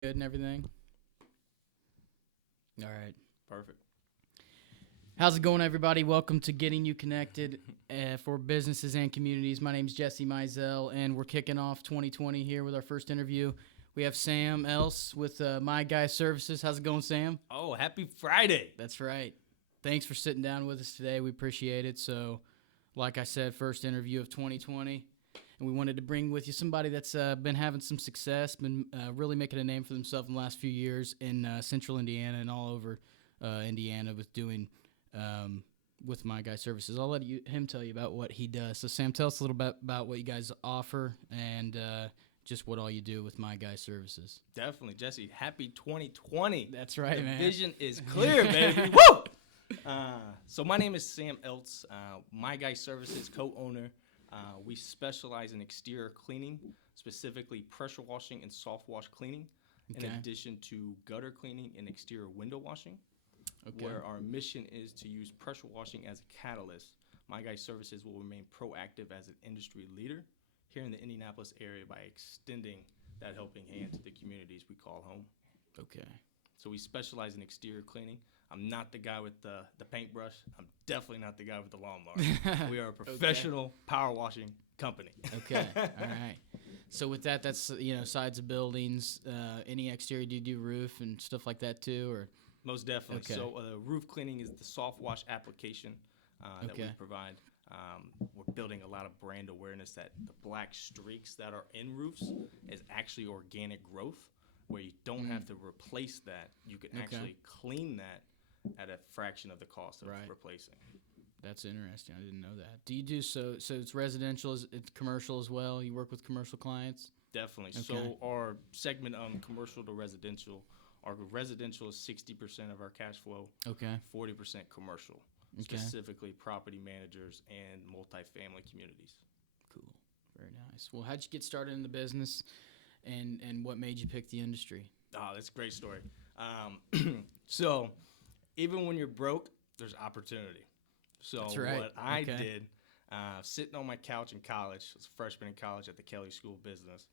Good and everything? All right. Perfect. How's it going, everybody? Welcome to Getting You Connected for businesses and communities. My name's Jesse Mizell, and we're kicking off 2020 here with our first interview. We have Sam Else with My Guy Services. How's it going, Sam? Oh, happy Friday. That's right. Thanks for sitting down with us today. We appreciate it. So, like I said, first interview of 2020. And we wanted to bring with you somebody that's been having some success, been really making a name for themselves in the last few years in central Indiana and all over Indiana with doing with My Guy Services. I'll let him tell you about what he does. So, Sam, tell us a little bit about what you guys offer and just what all you do with My Guy Services. Definitely, Jesse. Happy 2020. That's right, the man. Vision is clear, baby. Woo! So my name is Sam Eltz, My Guy Services co-owner. We specialize in exterior cleaning, specifically pressure washing and soft wash cleaning, in addition to gutter cleaning and exterior window washing. Where our mission is to use pressure washing as a catalyst. My Guy Services will remain proactive as an industry leader here in the Indianapolis area by extending that helping hand to the communities we call home. Okay. So we specialize in exterior cleaning. I'm not the guy with the paintbrush. I'm definitely not the guy with the lawnmower. We are a professional power washing company. Okay. All right. So with that, that's sides of buildings. Any exterior, do you do roof and stuff like that too, or? Most definitely. Okay. So roof cleaning is the soft wash application that we provide. We're building a lot of brand awareness that the black streaks that are in roofs is actually organic growth, where you don't have to replace that. You can actually clean that at a fraction of the cost of replacing. That's interesting. I didn't know that. Do you do so it's residential, it's commercial as well? You work with commercial clients? Definitely. Okay. So our segment commercial to residential, our residential is 60% of our cash flow. Okay. 40% commercial. Specifically property managers and multifamily communities. Cool. Very nice. Well, how'd you get started in the business and what made you pick the industry? Oh, that's a great story. So even when you're broke, there's opportunity. So what I did, sitting on my couch in college, I was a freshman in college at the Kelley School of Business,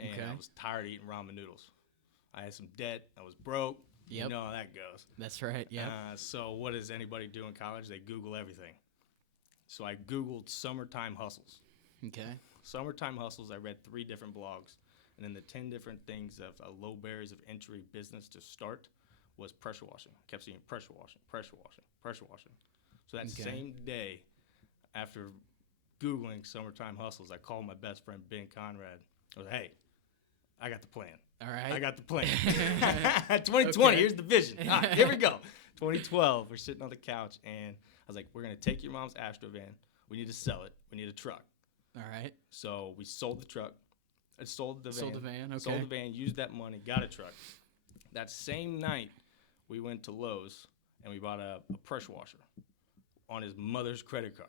and I was tired of eating ramen noodles. I had some debt. I was broke. Yep. You know how that goes. That's right, yeah. So what does anybody do in college? They Google everything. So I Googled summertime hustles. Okay. Summertime hustles, I read 3 different blogs. And then the 10 different things of low barriers of entry business to start was pressure washing. I kept seeing pressure washing, pressure washing, pressure washing. So that same day, after Googling summertime hustles, I called my best friend, Ben Conrad. I was like, hey, I got the plan. All right. I got the plan. 2020, here's the vision. All right, here we go. 2012, we're sitting on the couch, and I was like, we're going to take your mom's Astrovan. We need to sell it. We need a truck. All right. So we sold the truck. I sold the van. Sold the van, okay. Sold the van, used that money, got a truck. That same night, we went to Lowe's, and we bought a pressure washer on his mother's credit card.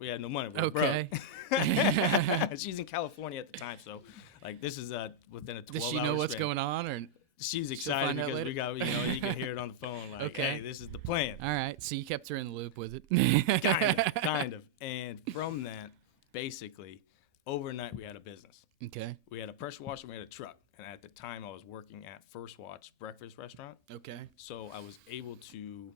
We had no money. We were broke. She's in California at the time, so this is within a 12-hour Does she know what's going on, or she's excited because we got you can hear it on the phone. Hey, this is the plan. All right, so you kept her in the loop with it. kind of. And from that, basically, overnight we had a business. Okay. We had a pressure washer, we had a truck, and at the time I was working at First Watch Breakfast Restaurant. Okay. So I was able to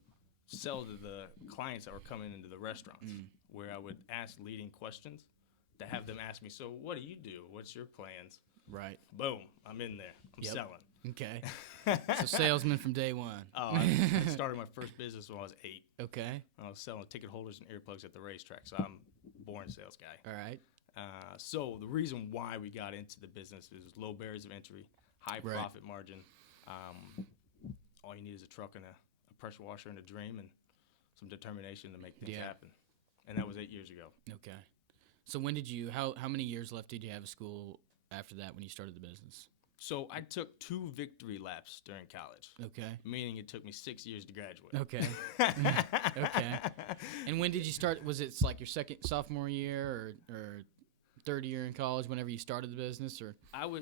sell to the clients that were coming into the restaurants, where I would ask leading questions to have them ask me, so what do you do? What's your plans? Right. Boom, I'm in there. I'm selling. Okay. So salesman from day one. Oh, I started my first business when I was 8. Okay. I was selling ticket holders and earplugs at the racetrack, so I'm a born sales guy. All right. So the reason why we got into the business is low barriers of entry, high profit margin. All you need is a truck and a pressure washer and a dream and some determination to make things happen. And that was 8 years ago. Okay. So when did you, how many years left did you have of school after that when you started the business? So I took 2 victory laps during college. Okay. Meaning it took me 6 years to graduate. Okay. Okay. And when did you start? Was it like your sophomore year or third year in college whenever you started the business, or?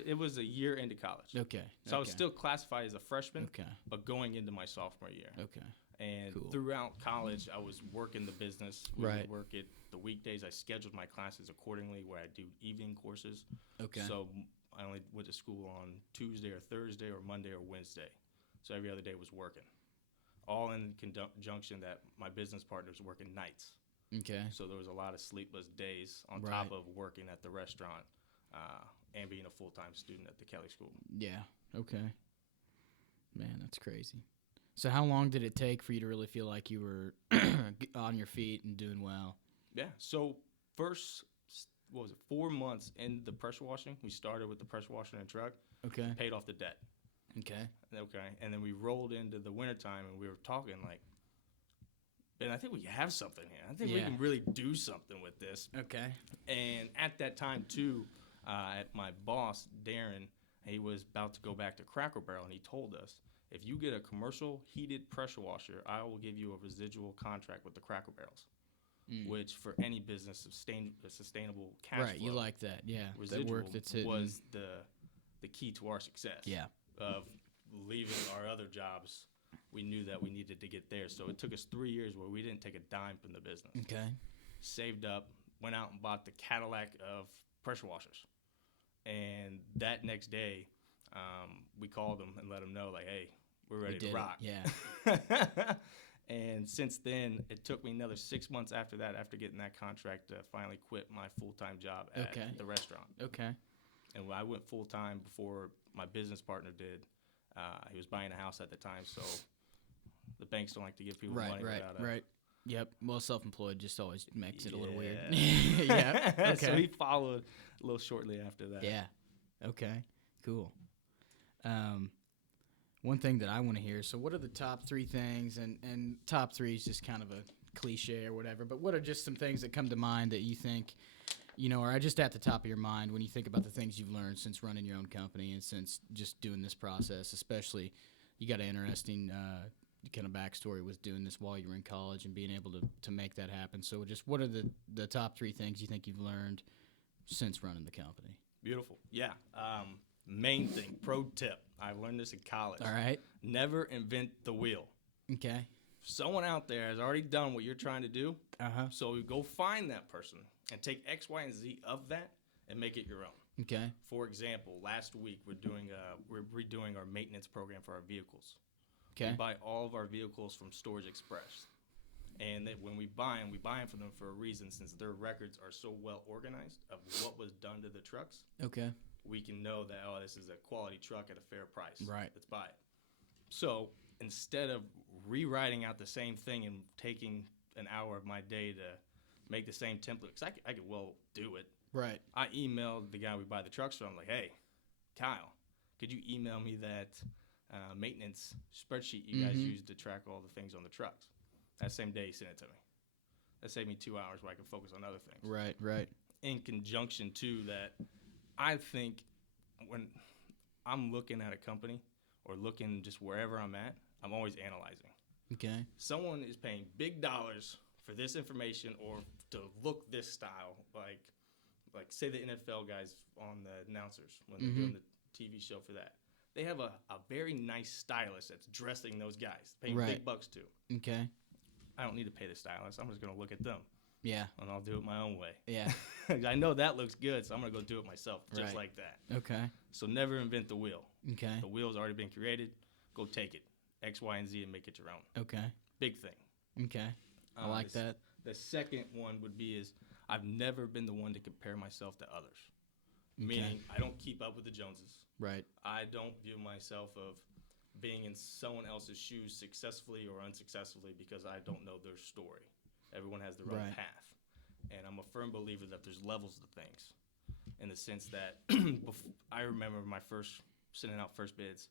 It was a year into college. Okay. So I was still classified as a freshman. Okay. But going into my sophomore year. Okay. And throughout college, I was working the business. We would work it the weekdays. I scheduled my classes accordingly, where I do evening courses. Okay. So I only went to school on Tuesday or Thursday or Monday or Wednesday. So every other day was working. All in conjunction that my business partner's working nights. Okay. So there was a lot of sleepless days on Right. top of working at the restaurant and being a full-time student at the Kelly School. Yeah. Okay. Man, that's crazy. So how long did it take for you to really feel like you were on your feet and doing well? Yeah. So first, 4 months in the pressure washing, we started with the pressure washing and truck, Okay. paid off the debt. Okay. Okay. And then we rolled into the wintertime and we were talking like, Ben, I think we have something here. I think we Yeah. can really do something with this. Okay. And at that time, too, my boss, Darren, he was about to go back to Cracker Barrel, and he told us, if you get a commercial heated pressure washer, I will give you a residual contract with the Cracker Barrels, which for any business, sustainable cash Right. flow, You like that. Yeah. That residual work that's hitting. was the key to our success. Yeah. Of leaving our other jobs, we knew that we needed to get there. So it took us 3 years where we didn't take a dime from the business. Okay. Saved up, went out and bought the Cadillac of pressure washers. And that next day, we called them and let them know, like, hey, we're ready to rock. Yeah. And since then, it took me another 6 months after that, after getting that contract, to finally quit my full-time job at Okay. the restaurant. Okay. And when I went full-time before my business partner did, he was buying a house at the time, so the banks don't like to give people Right. money Right. without a Right. Yep. Well, self-employed just always makes it a little weird. Yeah. Yeah. Okay. So he followed a little shortly after that. Yeah. Okay. Cool. One thing that I want to hear. So, what are the top 3 things? And top 3 is just kind of a cliche or whatever. But what are just some things that come to mind that you think, are just at the top of your mind when you think about the things you've learned since running your own company and since just doing this process? Especially, you got an interesting kind of backstory with doing this while you were in college and being able to make that happen. So, just what are the top 3 things you think you've learned since running the company? Beautiful. Yeah. Main thing, pro tip. I learned this in college. All right. Never invent the wheel. Okay. Someone out there has already done what you're trying to do. Uh-huh. So go find that person and take X, Y, and Z of that and make it your own. Okay. For example, last week we're redoing our maintenance program for our vehicles. Okay. We buy all of our vehicles from Storage Express. And when we buy them from them for a reason, since their records are so well organized of what was done to the trucks. Okay. We can know that, this is a quality truck at a fair price. Right. Let's buy it. So instead of rewriting out the same thing and taking an hour of my day to make the same template, because I could well do it. Right. I emailed the guy we buy the trucks from, like, hey, Kyle, could you email me that maintenance spreadsheet you guys use to track all the things on the trucks? That same day, he sent it to me. That saved me 2 hours where I could focus on other things. Right. Right. In conjunction to that, I think when I'm looking at a company or looking just wherever I'm at, I'm always analyzing. Okay. Someone is paying big dollars for this information or to look this style, like say the NFL guys on the announcers when they're doing the TV show for that. They have a very nice stylist that's dressing those guys, paying big bucks to. Okay. I don't need to pay the stylist. I'm just going to look at them. Yeah. And I'll do it my own way. Yeah. I know that looks good, so I'm going to go do it myself, just Right. like that. Okay. So never invent the wheel. Okay. The wheel's already been created. Go take it. X, Y, and Z and make it your own. Okay. Big thing. Okay. I like that. The second one would be is I've never been the one to compare myself to others. Okay. Meaning I don't keep up with the Joneses. Right. I don't view myself of being in someone else's shoes successfully or unsuccessfully because I don't know their story. Everyone has their own Right. path. And I'm a firm believer that there's levels to things in the sense that I remember my sending out first bids.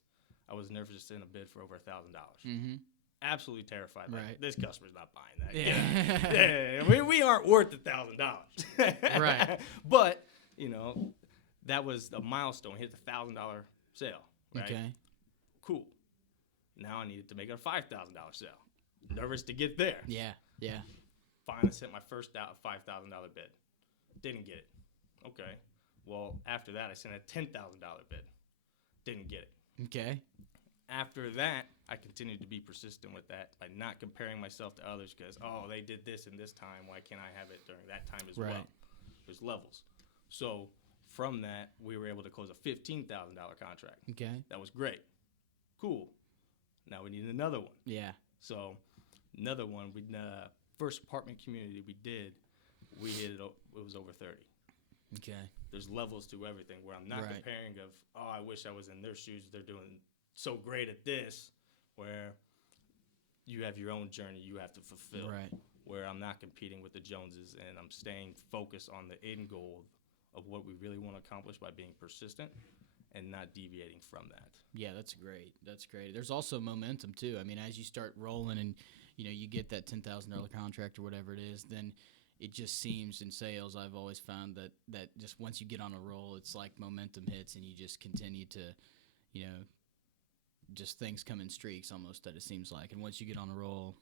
I was nervous to send a bid for over $1,000. Mm-hmm. Absolutely terrified. Like, Right. this customer's not buying that. Yeah. Yeah. We aren't worth $1,000. Right. But, that was a milestone. Hit the $1,000 sale. Right? Okay. Cool. Now I needed to make it a $5,000 sale. Nervous to get there. Yeah. Yeah. Finally sent my first $5,000 bid. Didn't get it. Okay. Well, after that, I sent a $10,000 bid. Didn't get it. Okay. After that, I continued to be persistent with that by not comparing myself to others because, they did this in this time. Why can't I have it during that time as Right. well? There's levels. So From that, we were able to close a $15,000 contract. Okay. That was great. Cool. Now we need another one. Yeah. So another one, first apartment community we did, we hit it was over 30. Okay. There's levels to everything where I'm not Right. comparing of, oh, I wish I was in their shoes. They're doing so great at this, where you have your own journey you have to fulfill. Right. Where I'm not competing with the Joneses, and I'm staying focused on the end goal of what we really want to accomplish by being persistent and not deviating from that. Yeah, that's great. That's great. There's also momentum too. I mean, as you start rolling and you get that $10,000 contract or whatever it is, then it just seems in sales, I've always found that just once you get on a roll, it's like momentum hits and you just continue to, just things come in streaks almost, that it seems like. And once you get on a roll,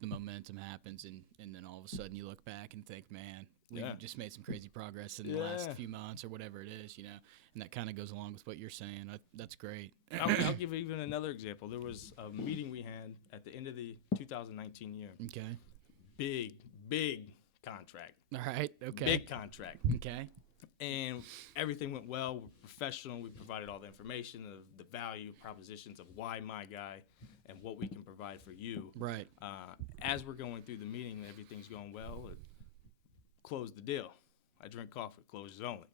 the momentum happens, and then all of a sudden you look back and think, man, we just made some crazy progress in the last few months or whatever it is, and that kind of goes along with what you're saying. That's great. I'll give you even another example. There was a meeting we had at the end of the 2019 year. Okay. Big contract. All right. Okay. Big contract. Okay. And everything went well. We're professional. We provided all the information of the value propositions of why my guy and what we can provide for you. Right. As we're going through the meeting, everything's going well. Close the deal. I drink coffee, closures only.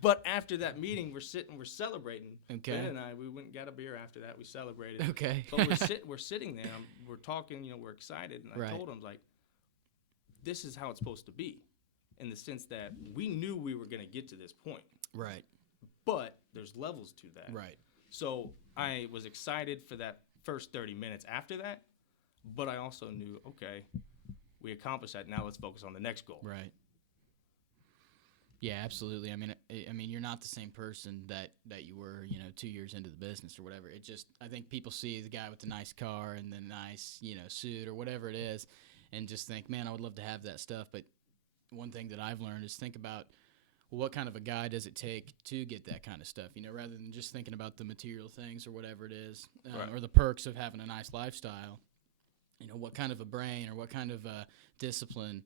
But after that meeting, we're celebrating. Okay. Ben and I, we went and got a beer after that. We celebrated. Okay. But we're sitting there. We're talking. We're excited. And I told him, like, this is how it's supposed to be, in the sense that we knew we were going to get to this point. Right. But there's levels to that. Right. So I was excited for that first 30 minutes after that, but I also knew, okay, we accomplished that. Now let's focus on the next goal. Right. Yeah, absolutely. I mean, you're not the same person that you were, 2 years into the business or whatever. It just, I think people see the guy with the nice car and the nice, suit or whatever it is, and just think, man, I would love to have that stuff. But one thing that I've learned is think about, well, what kind of a guy does it take to get that kind of stuff, rather than just thinking about the material things or whatever it is, or the perks of having a nice lifestyle. What kind of a brain or what kind of discipline,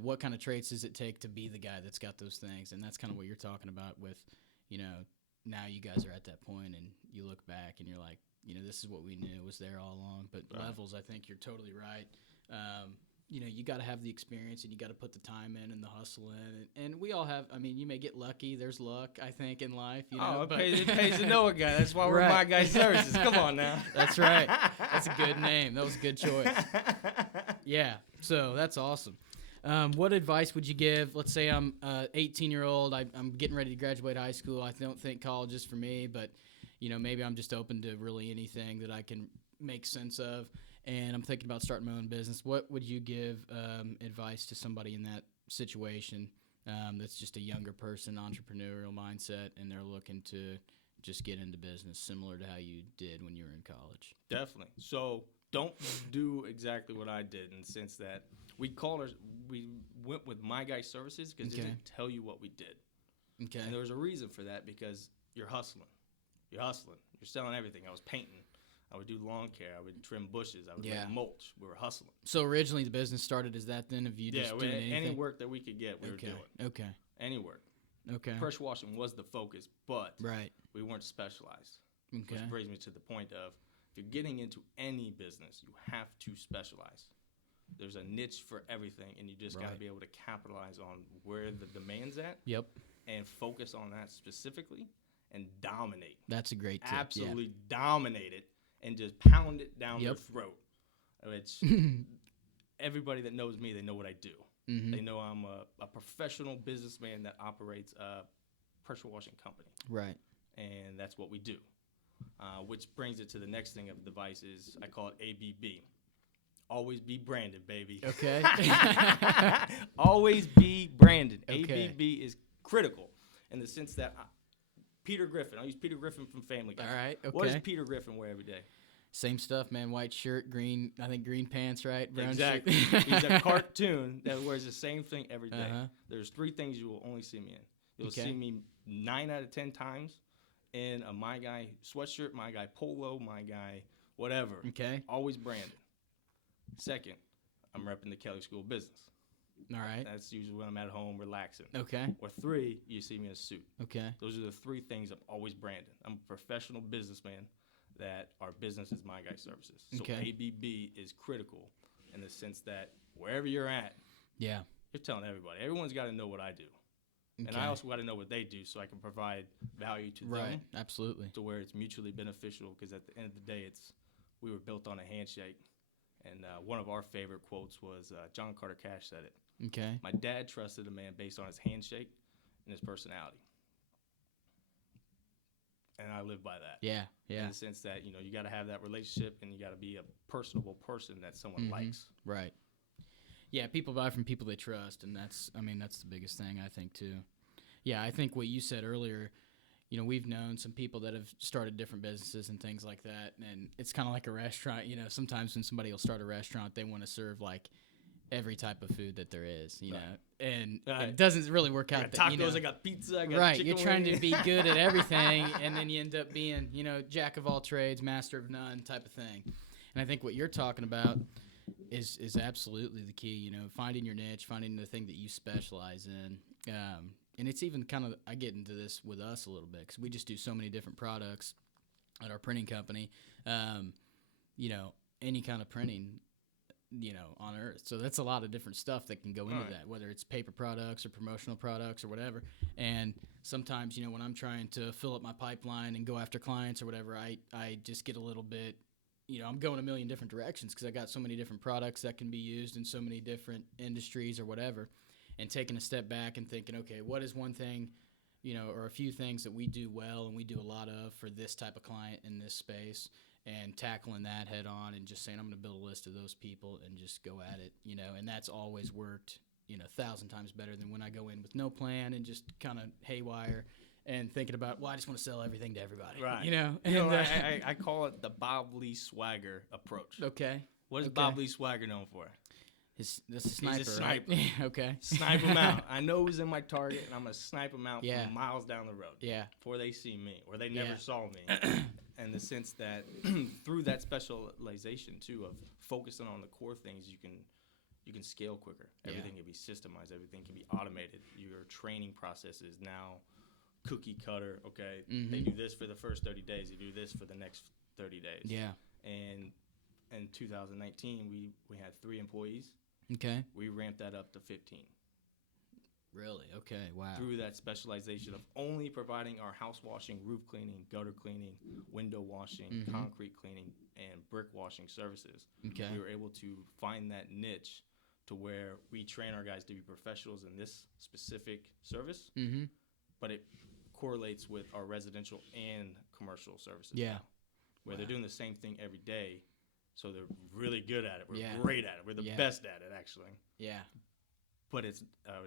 what kind of traits does it take to be the guy that's got those things? And that's kind of what you're talking about with, now you guys are at that point and you look back and you're like, this is what we knew was there all along. But levels, I think you're totally right. You got to have the experience and you got to put the time in and the hustle in. And we all have, you may get lucky. There's luck, I think, in life. It pays to know a guy. That's why we're My Guy Services. Come on now. That's right. That's a good name. That was a good choice. Yeah. So that's awesome. What advice would you give? Let's say I'm 18-year-old. I'm getting ready to graduate high school. I don't think college is for me, but, maybe I'm just open to really anything that I can make sense of. And I'm thinking about starting my own business. What would you give advice to somebody in that situation that's just a younger person, entrepreneurial mindset, and they're looking to just get into business similar to how you did when you were in college? Definitely. So don't do exactly what I did, in the sense that we went with My Guy Services because it didn't tell you what we did. Okay. And there was a reason for that, because you're hustling. You're selling everything. I was painting. I would do lawn care. I would trim bushes. I would make mulch. We were hustling. So originally the business started as that then, of you just doing anything? Any work that we could get, we were doing. Okay. Any work. Okay. Pressure washing was the focus, but right. we weren't specialized. Okay. Which brings me to the point of, if you're getting into any business, you have to specialize. There's a niche for everything, and you just got to be able to capitalize on where the demand's at. Yep. And focus on that specifically and dominate. That's a great tip. Absolutely dominate it. And just pound it down their throat. Which everybody that knows me, they know what I do. Mm-hmm. They know I'm a professional businessman that operates a pressure washing company. Right. And that's what we do. Which brings it to the next thing of devices. I call it ABB. Always be branded, baby. Okay. Always be branded. Okay. ABB is critical in the sense that Peter Griffin. I'll use Peter Griffin from Family Guy. All right. Okay. What does Peter Griffin wear every day? Same stuff, man. White shirt, green pants, right? Brown exactly. shirt. He's a cartoon that wears the same thing every day. Uh-huh. There's 3 things you will only see me in. You'll see me 9 out of 10 times in a My Guy sweatshirt, My Guy polo, My Guy whatever. Okay. Always branded. Second, I'm repping the Kelley School of Business. All right. That's usually when I'm at home relaxing. Okay. Or 3, you see me in a suit. Okay. Those are the 3 things I'm always branded. I'm a professional businessman that our business is My Guy Services. So Okay. ABB is critical in the sense that wherever you're at, Yeah. you're telling everybody. Everyone's got to know what I do. Okay. And I also got to know what they do so I can provide value to Right. them Absolutely. to where it's mutually beneficial, because at the end of the day, we were built on a handshake. And one of our favorite quotes was John Carter Cash said it. Okay. My dad trusted a man based on his handshake and his personality. And I live by that. Yeah. In Yeah. the sense that, you got to have that relationship and you got to be a personable person that someone likes. Right. Yeah, people buy from people they trust, and that's the biggest thing, I think, too. Yeah, I think what you said earlier, we've known some people that have started different businesses and things like that, and it's kind of like a restaurant. Sometimes when somebody will start a restaurant, they want to serve, like, every type of food that there is, Right. and Right. it doesn't really work I out. got that, tacos, I got pizza, I got right, chicken you're trying to wings. be good at everything, and then you end up being, jack of all trades, master of none type of thing. And I think what you're talking about is absolutely the key. Finding your niche, finding the thing that you specialize in. And it's even kind of, I get into this with us a little bit because we just do so many different products at our printing company. Any kind of printing, on earth. So that's a lot of different stuff that can go into Right. that, whether it's paper products or promotional products or whatever. And sometimes, when I'm trying to fill up my pipeline and go after clients or whatever, I just get a little bit, I'm going a million different directions because I got so many different products that can be used in so many different industries or whatever. And taking a step back and thinking, okay, what is one thing, or a few things that we do well and we do a lot of for this type of client in this space, and tackling that head on and just saying, I'm going to build a list of those people and just go at it, and that's always worked, 1,000 times better than when I go in with no plan and just kind of haywire and thinking about, well, I just want to sell everything to everybody, Right. And, I call it the Bob Lee Swagger approach. okay. What is Okay. Bob Lee Swagger known for? That's a sniper. He's a sniper. Right? Okay. Snipe him out. I know who's in my target, and I'm going to snipe him out Yeah. from miles down the road Yeah. before they see me, or they never Yeah. saw me. In the sense that through that specialization, too, of focusing on the core things, you can scale quicker. Yeah. Everything can be systemized. Everything can be automated. Your training process is now cookie cutter. Okay, they do this for the first 30 days. They do this for the next 30 days. Yeah. And in 2019, we had 3 employees. Okay. We ramped that up to 15 Really? Okay. Wow. through that specialization of only providing our house washing, roof cleaning, gutter cleaning, window washing, concrete cleaning, and brick washing services. Okay. We were able to find that niche to where we train our guys to be professionals in this specific service, Mm-hmm. but it correlates with our residential and commercial services. Yeah. now, where they're doing the same thing every day, so they're really good at it. We're Yeah. great at it. We're the Yeah. best at it, actually. Yeah. But it's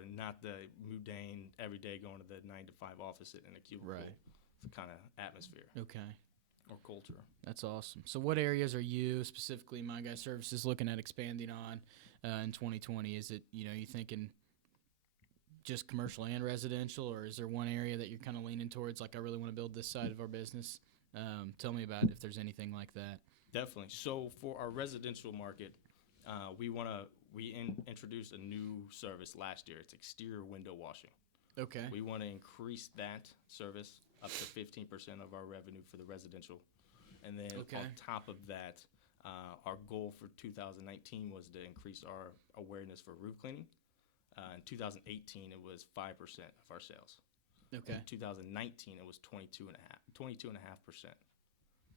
not the mundane, every day going to the 9 to 5 office in a cubicle Right. kind of atmosphere Okay. or culture. That's awesome. So, what areas are you specifically, My Guy Services, looking at expanding on in 2020? Is it you thinking just commercial and residential, or is there one area that you're kind of leaning towards? Like, I really want to build this side of our business. Tell me about if there's anything like that. Definitely. So for our residential market, we introduced a new service last year. It's exterior window washing. Okay. We want to increase that service up to 15% of our revenue for the residential. And then Okay. on top of that, our goal for 2019 was to increase our awareness for roof cleaning. In 2018, it was 5% of our sales. Okay. In 2019, it was 22.5%.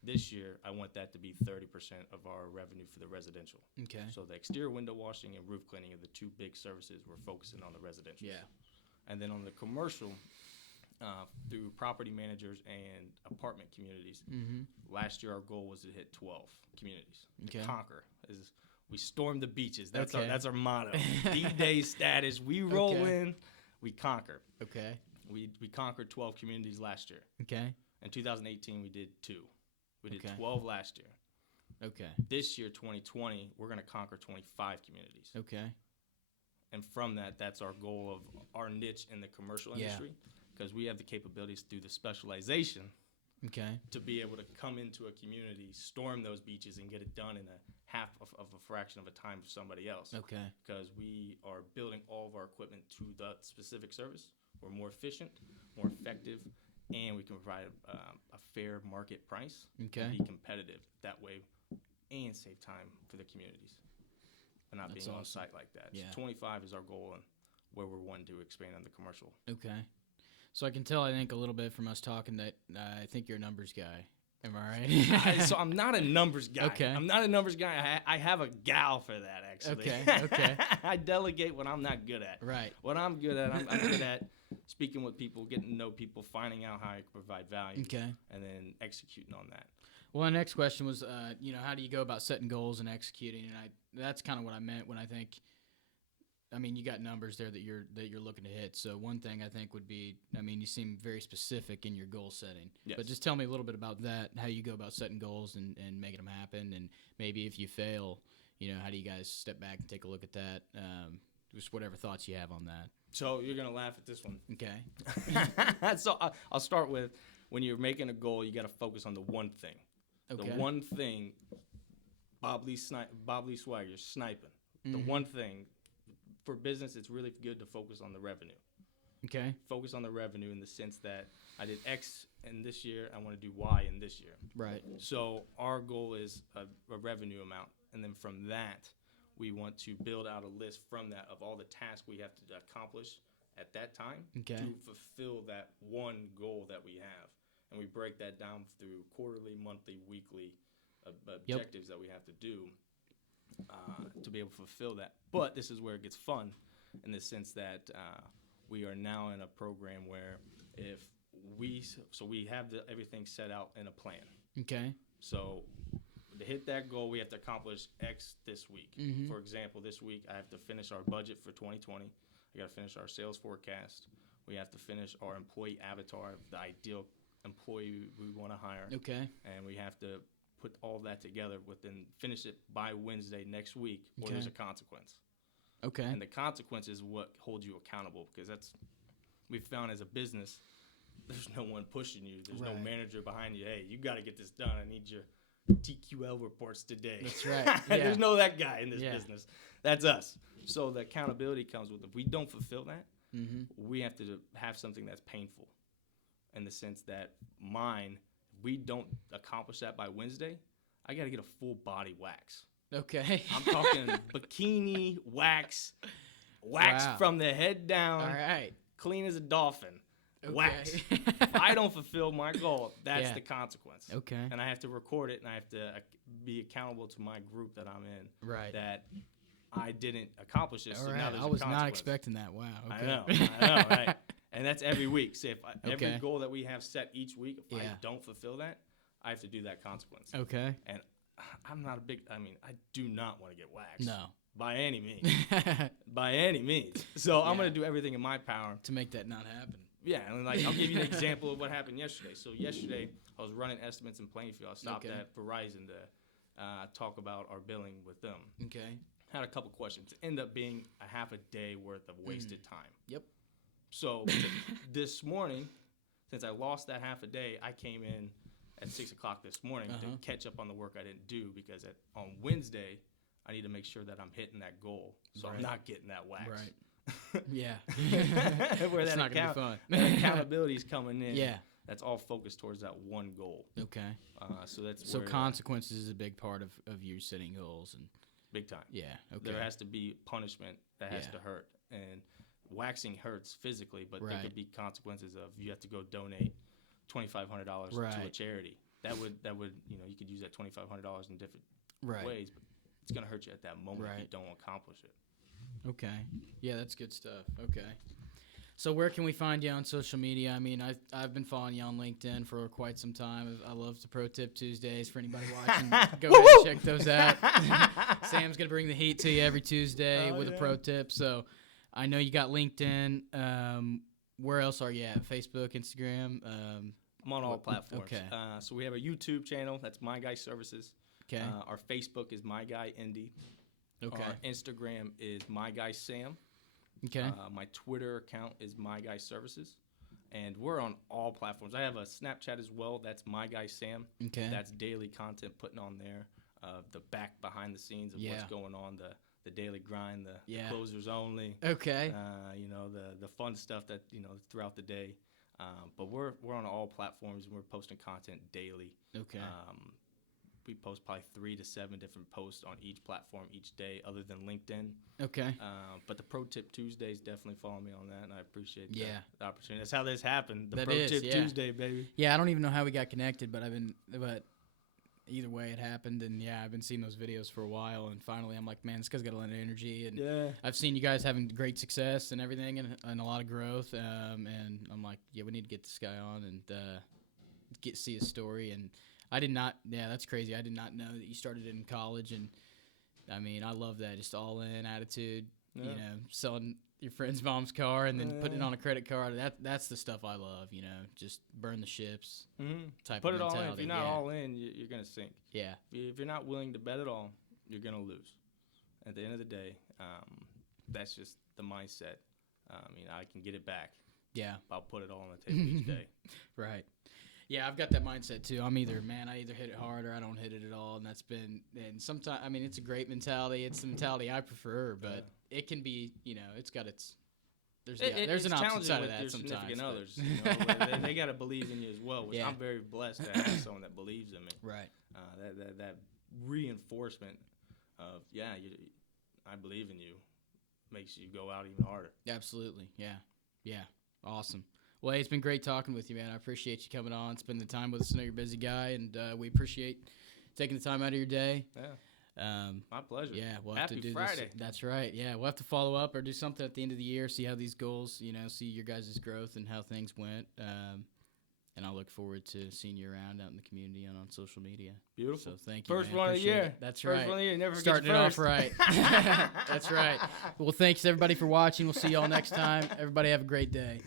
This year, I want that to be 30% of our revenue for the residential. Okay. So the exterior window washing and roof cleaning are the 2 big services we're focusing on the residential. Yeah. And then on the commercial, through property managers and apartment communities, Mm-hmm. last year our goal was to hit 12 communities. Okay. To conquer. We storm the beaches. That's Okay. our motto. D-Day status. We roll Okay. in, we conquer. Okay. We conquered 12 communities last year. Okay. In 2018, we did 2. We did Okay. 12 last year. Okay. This year, 2020, we're going to conquer 25 communities. Okay. And from that, that's our goal of our niche in the commercial Yeah. industry, because we have the capabilities through the specialization Okay. to be able to come into a community, storm those beaches, and get it done in a half of a fraction of a time for somebody else. Okay. Because we are building all of our equipment to the specific service. We're more efficient, more effective, and we can provide a fair market price. Okay. And be competitive that way, and save time for the communities. And not That's being on awesome. site like that. Yeah. So 25 is our goal, and where we're wanting to expand on the commercial. Okay. So I can tell, I think, a little bit from us talking that I think you're a numbers guy. Am I right? So I'm not a numbers guy. Okay. I'm not a numbers guy. I have a gal for that, actually. Okay. I delegate what I'm not good at. Right. What I'm good at, I'm good at speaking with people, getting to know people, finding out how I can provide value, Okay. and then executing on that. Well, the next question was, how do you go about setting goals and executing? And that's kind of what I meant when I think, you got numbers there that you're looking to hit. So one thing I think would be, you seem very specific in your goal setting. Yes. But just tell me a little bit about that, how you go about setting goals and making them happen, and maybe if you fail, how do you guys step back and take a look at that? Just whatever thoughts you have on that. So you're gonna laugh at this one. Okay. So I'll start with, when you're making a goal, you got to focus on the one thing. Okay. The one thing, Bob Lee Swagger, sniping. The one thing, for business, it's really good to focus on the revenue. Okay. Focus on the revenue in the sense that I did X in this year, I want to do Y in this year. Right. So our goal is a revenue amount. And then from that, we want to build out a list from that of all the tasks we have to accomplish at that time Okay. to fulfill that one goal that we have. And we break that down through quarterly, monthly, weekly objectives that we have to do to be able to fulfill that. But this is where it gets fun, in the sense that we are now in a program where we have everything set out in a plan. Okay. So to hit that goal, we have to accomplish X this week. Mhm. For example, this week I have to finish our budget for 2020. I got to finish our sales forecast. We have to finish our employee avatar, the ideal employee we want to hire. Okay. And we have to put all that together finish it by Wednesday next week, or Okay. there's a consequence. Okay. And the consequence is what holds you accountable, because we've found as a business, there's no one pushing you. There's no Right. manager behind you. Hey, you got to get this done. I need your TQL reports today. That's right. Yeah. There's no that guy in this Yeah. business. That's us. So the accountability comes with, if we don't fulfill that, we have to have something that's painful, in the sense that if we don't accomplish that by Wednesday, I got to get a full body wax. Okay. I'm talking bikini wax Wow. from the head down, All right. clean as a dolphin. Okay. Wax. If I don't fulfill my goal, that's Yeah. the consequence. Okay. And I have to record it, and I have to be accountable to my group that I'm in, Right. that I didn't accomplish this. All So right. now there's I a was not consequence. expecting that. Wow. Okay. I know, right? And that's every week. So if every Okay. goal that we have set each week, if I Yeah. don't fulfill that, I have to do that consequence. Okay. And I'm not I do not want to get waxed. No. By any means. By any means. So I'm Yeah. going to do everything in my power. To make that not happen. Yeah, and I'll give you an example of what happened yesterday. So yesterday, I was running estimates in Plainfield. I stopped Okay. at Verizon to talk about our billing with them. Okay. Had a couple questions. It ended up being a half a day worth of wasted time. Yep. So this morning, since I lost that half a day, I came in at 6 o'clock this morning to catch up on the work I didn't do, because on Wednesday, I need to make sure that I'm hitting that goal. So Right. I'm not getting that wax. Right. Yeah. Where It's that not gonna be fun. that accountability is coming in. Yeah. That's all focused towards that one goal. Okay. So that's So where, consequences is a big part of you setting goals, and big time. yeah. Okay. There has to be punishment that has Yeah. to hurt, and waxing hurts physically, but there Right. could be consequences of, you have to go donate $2,500 to a Right. charity. That would you could use that $2,500 in different Right. ways, but it's gonna hurt you at that moment if you Right. don't accomplish it. Okay. Yeah, that's good stuff. Okay. So where can we find you on social media? I mean, I've been following you on LinkedIn for quite some time. I love the Pro Tip Tuesdays. For anybody watching, go ahead and check those out. Sam's going to bring the heat to you every Tuesday with a pro tip. So I know you got LinkedIn. Where else are you at? Facebook, Instagram? I'm on all platforms. Okay. So we have a YouTube channel. That's My Guy Services. Okay. Our Facebook is My Guy Indy. Okay. Our Instagram is My Guy Sam. Okay. My Twitter account is My Guy Services. And we're on all platforms. I have a Snapchat as well. That's my guy Sam. Okay. That's daily content putting on there. The back behind the scenes of what's going on, the daily grind, the closers only. Okay. The fun stuff that throughout the day. But we're on all platforms and we're posting content daily. Okay. We post probably 3 to 7 different posts on each platform each day, other than LinkedIn. Okay. But the Pro Tip Tuesdays, definitely follow me on that, and I appreciate the opportunity. That's how this happened. The Pro Tip Tuesday, baby. Yeah, I don't even know how we got connected, but either way it happened, and I've been seeing those videos for a while, and finally I'm like, man, this guy's got a lot of energy, and I've seen you guys having great success and everything, and a lot of growth, and I'm like, we need to get this guy on and see his story. And I did not, that's crazy. I did not know that you started in college, and I mean, I love that, just all in attitude, selling your friend's mom's car and then putting it on a credit card. That's the stuff I love, just burn the ships type Put of it all mentality. in. If you're not all in, you're going to sink. Yeah. If you're not willing to bet it all, you're going to lose. At the end of the day, that's just the mindset. I can get it back. Yeah. I'll put it all on the table each day. Right. Yeah, I've got that mindset too. I either hit it hard or I don't hit it at all, and sometimes it's a great mentality. It's the mentality I prefer, but it can be, it's got its. There's an opposite side of that sometimes. Significant others, they got to believe in you as well, which I'm very blessed to have someone that believes in me. Right. That reinforcement of I believe in you makes you go out even harder. Absolutely. Yeah. Awesome. Well, hey, it's been great talking with you, man. I appreciate you coming on, spending the time with us. I know you're a busy guy, and we appreciate taking the time out of your day. Yeah. My pleasure. Yeah, we'll have Happy to do Friday. this. That's right. Yeah, we'll have to follow up or do something at the end of the year, see how these goals, see your guys' growth and how things went. And I look forward to seeing you around out in the community and on social media. Beautiful. So thank you, First man. one of the Appreciate year. it. That's First right. one of the year. Never forget Starting it your off first. right. That's right. Well, thanks everybody for watching. We'll see y'all next time. Everybody have a great day.